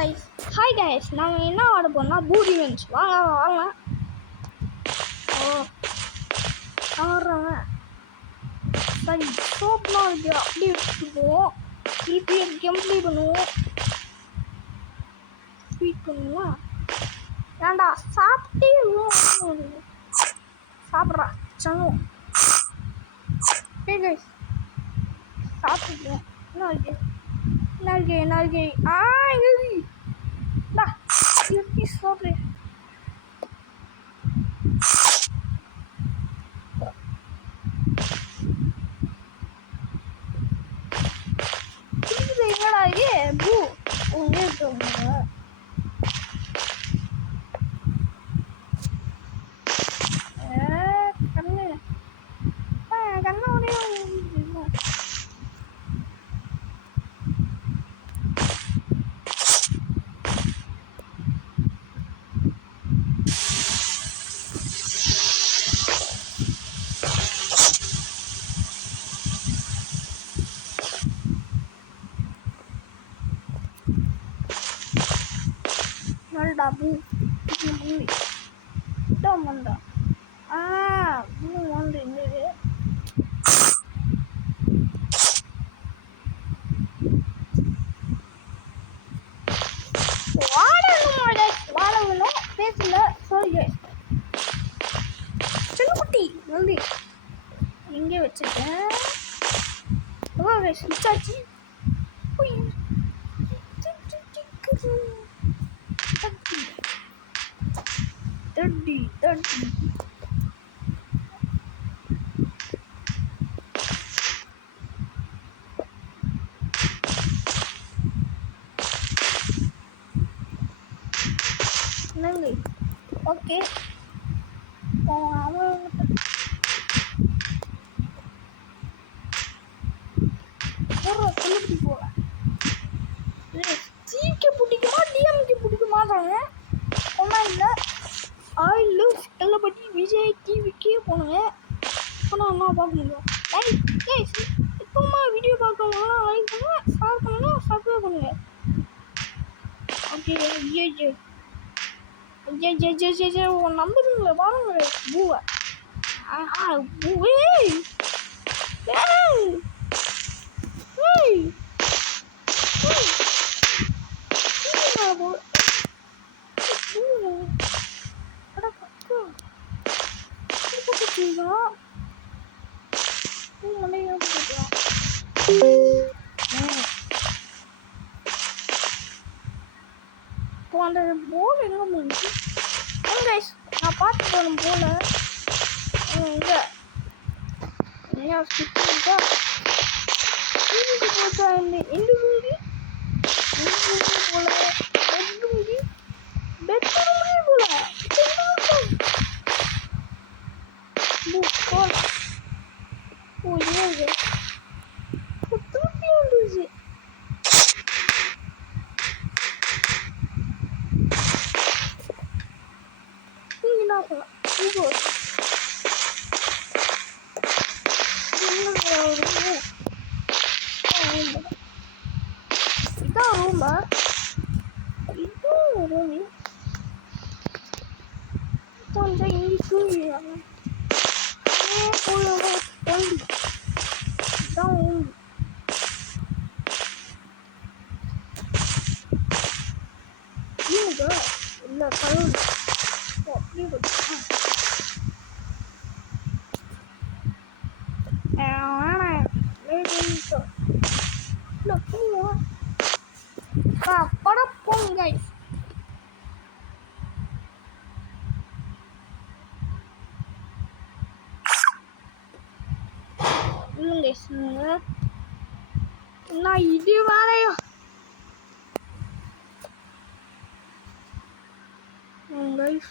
guys. Hi guys. நாங்கள் என்ன ஆட போனால் பூரி வெஞ்ச் வாங்க வாங்க. ஆடுறாங்க சரி சோப்லாம் இருக்கு அப்படி வச்சுக்குவோம். திருப்பி கெம்ப்ளி பண்ணுவோம். ஸ்வீட் பண்ணுவோம். ஏண்டா சாப்பிட்டே சாப்பிட்றா சங்கும். ஹே கைஸ் சாப்பிட்டுக்குவோம். என்ன இருக்கு திருப்பி சாப்பிடு. என்னடா இது பூ உங்க இருக்கவங்க கண்ணு கண்ணோடய பூ மண்டா பூ வந்து இருந்தது. வாழணும் பேசல சொல்லு. சின்னக்குட்டி வந்து எங்கே வச்சுருக்கேன் சுச்சாச்சு. தட்டி ஓகே போல ஜிகே பிடிக்குமா டிஎம்கே பிடிக்குமாங்க ஒன்றா இல்லை. ஆயில் எல்லாப்பட்டி விஜய் டிவிக்கே போனாங்க. இப்போ நான் என்ன பார்க்க முடியும். இப்போமா வீடியோ பார்க்கணும்னா லைக் பண்ணுங்கள், ஷேர் பண்ணுங்கள், சப்ஸ்கிரைப் பண்ணுங்கள். ஓகே நம்புறீங்களா பாருங்க பூவை பூவே இப்போ அந்த போல் எங்கே முடிஞ்சு நான் பார்த்து போகணும் போல இங்கே போட்டா எந்த மூவி போல பெட்ரூமே போல போல திருப்பி வந்துச்சு. இதான் ரூமா இதுவும் ரூமி கொஞ்சம் இங்கே தூங்கிடுவாங்க. இதான் ரூம். இல்லை கடவுள் அப்படியே படப்போம் கைஸ். நான் இது வேறையா கைஸ்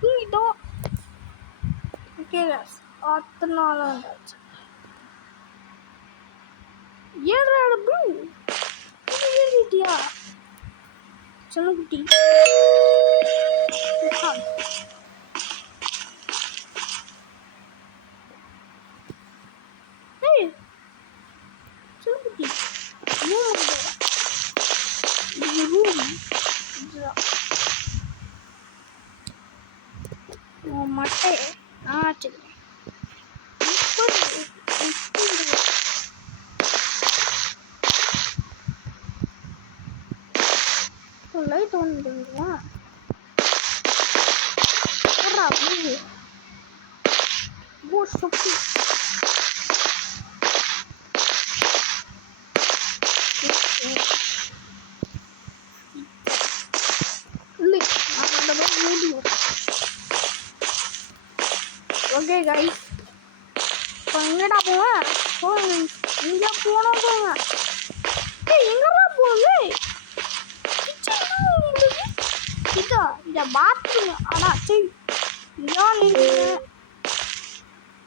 தூங்கிட்டோம். ஓகே கைஸ் 10 நாள் ஆச்சு. ஏறாடு ப்ரோ ஏறிட்டியா சின்னக்குட்டி. பண்ணுறீங்களா? போடுறா அப்படியே போ சொப்பு இல்லை நான் அந்த மாதிரி மூடியும். ஓகே கைஸ், இப்போ எங்கடா போவேன்? போங்க இங்கே போனோம் போங்க. எங்கடா போகுது? இதா இந்த பாத்ரூம். அடா சரி இதான் நினைக்கிறேன்.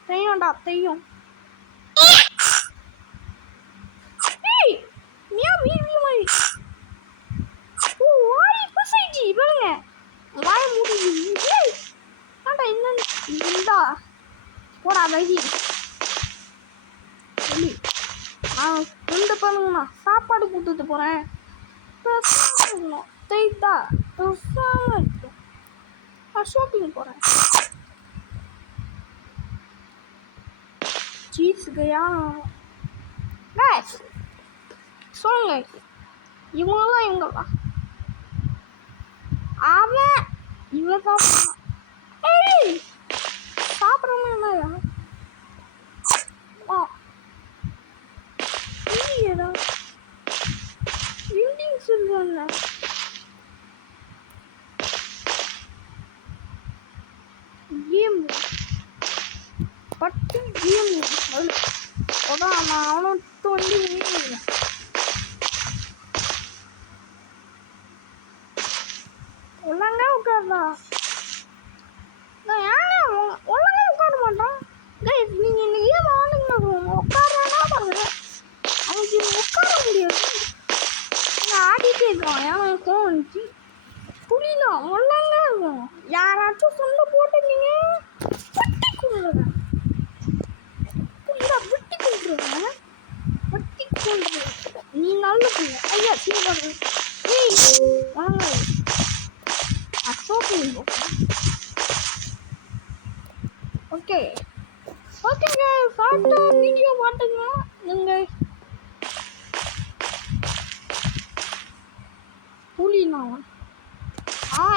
செய்யும்டா செய்யும். வாய மூடி என்னடா போடா வைதி. நான் ரெண்டு பண்ணுங்கண்ணா சாப்பாடு கொடுத்துட்டு போகிறேன். தைத்தா நான் ஷாப்பிங் போகிறேன். சீஸுக்கையா சொல்லுங்க. இவங்களா அவன் இவன் சாப்பிட்றான். சாப்பிட்றோமா என்னயா? இல்லையடா விண்டிங் சொல்லுவாங்க. கேம் பட்டி கேம் அதான் நான் அவனும் தோண்டி மீன் ஒழுங்கா உட்காருதா. நான் ஏன் ஒழுங்கா உட்கார மாட்டான்? கைஸ் நீங்கள் இந்த கேம் ஆடுங்க உட்காரானா பாருங்க. அவனுக்கு உட்கார முடியாது. நான் ஆடிட்டே இருக்கான். ஏன் ஃபோன் வந்துச்சு புரியல. ஒழுங்கா இருக்கும். யாராச்சும் சொந்த போட்டுருந்தீங்க வெட்டி கொள்ளுங்க. புரியல வெட்டி கொள்ளுங்க. வெட்டி கொள்ளுங்க. நீ நல்ல பிள்ளை. ஐயா சீக்கிரம் வாங்க. ஓகே ஓகேங்க. சாப்பிட்ட வீடியோ மாட்டுங்க நீங்கள் புலினா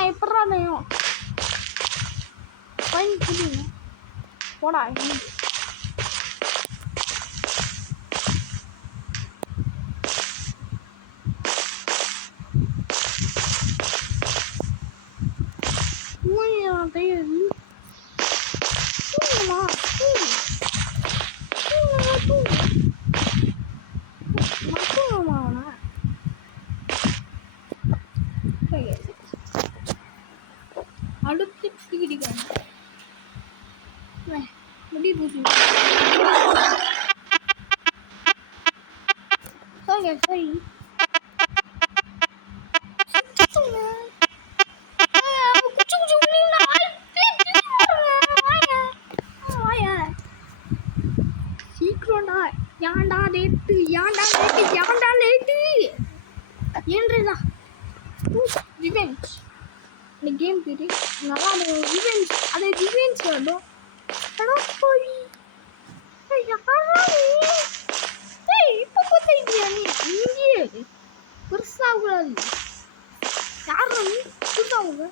எப்படாதையும் ஃபைன் புலிங்க போடா. அடுத்து பிடிக்கிறாங்க முடி பூசி சரி சீக்கிரம்டா. ஏன்டா லேட்டு ஏன்றா ரிவெஞ்ச். இந்த கேம் பேரு நல்லா ரிவெஞ்ச். அதே ரிவெஞ்ச் வேணும். போய் இப்போ பார்த்தியா நீ இங்கேயே பெருசாகக்கூடாது. யார் நீ புதுசாகுங்க?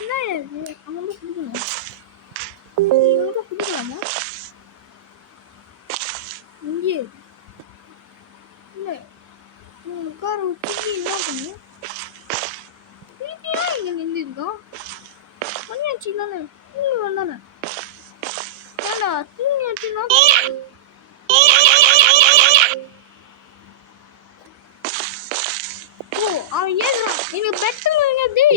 என்ன இது அவங்க கொடுக்கணும். இவங்க கொடுக்கலாமா? இங்கே இல்லை உட்கார வச்சு என்ன பண்ணு? வீட்டியா இங்கே நின்றுருக்கோம். பண்ணியாச்சு தானே தூங்கி வந்தானே. ஏண்டா தூங்கியாச்சுன்னா அவன் ஏறான். எனக்கு பெட்டர் டி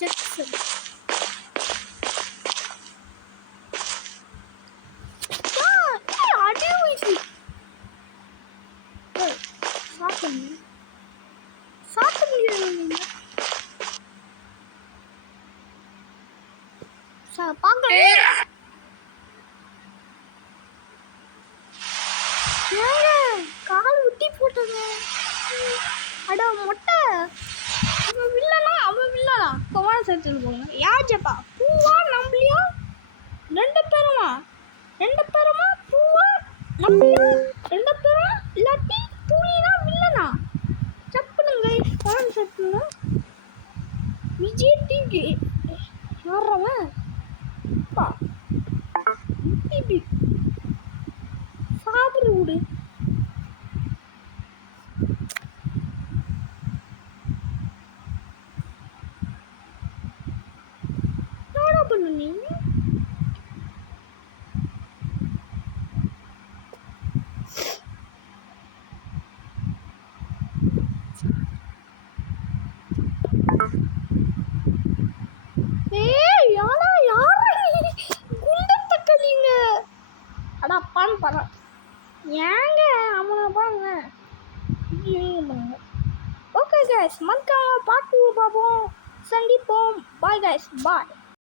செக் சாப்பிட முடியாது. கால் விட்டி போட்டங்க. அடா மொட்டை அவன் வில்லனா கவன சேர்த்து போங்க. யார் ஜப்பா பூவா நம்பலியா? ரெண்டு பேருமா பூவா நம்பலியா? 2 பேரும் இல்லாட்டி துணினா வில்லனா சப்புனுங்க ஃபேன் சப்புனா விஜய் டிவி யாரவன் பா டிவி சாப்பிடு விடு என்னடா பண்ண நீ ஏய் யாரா குண்டத்த கலிங்க அடா பான் பாரு ஏங்க அவனை பாருங்க பண்ணுங்க ஓகே கைஸ் மறக்காம பார்த்து பார்ப்போம் சந்திப்போம் பாய் கைஸ் பாய்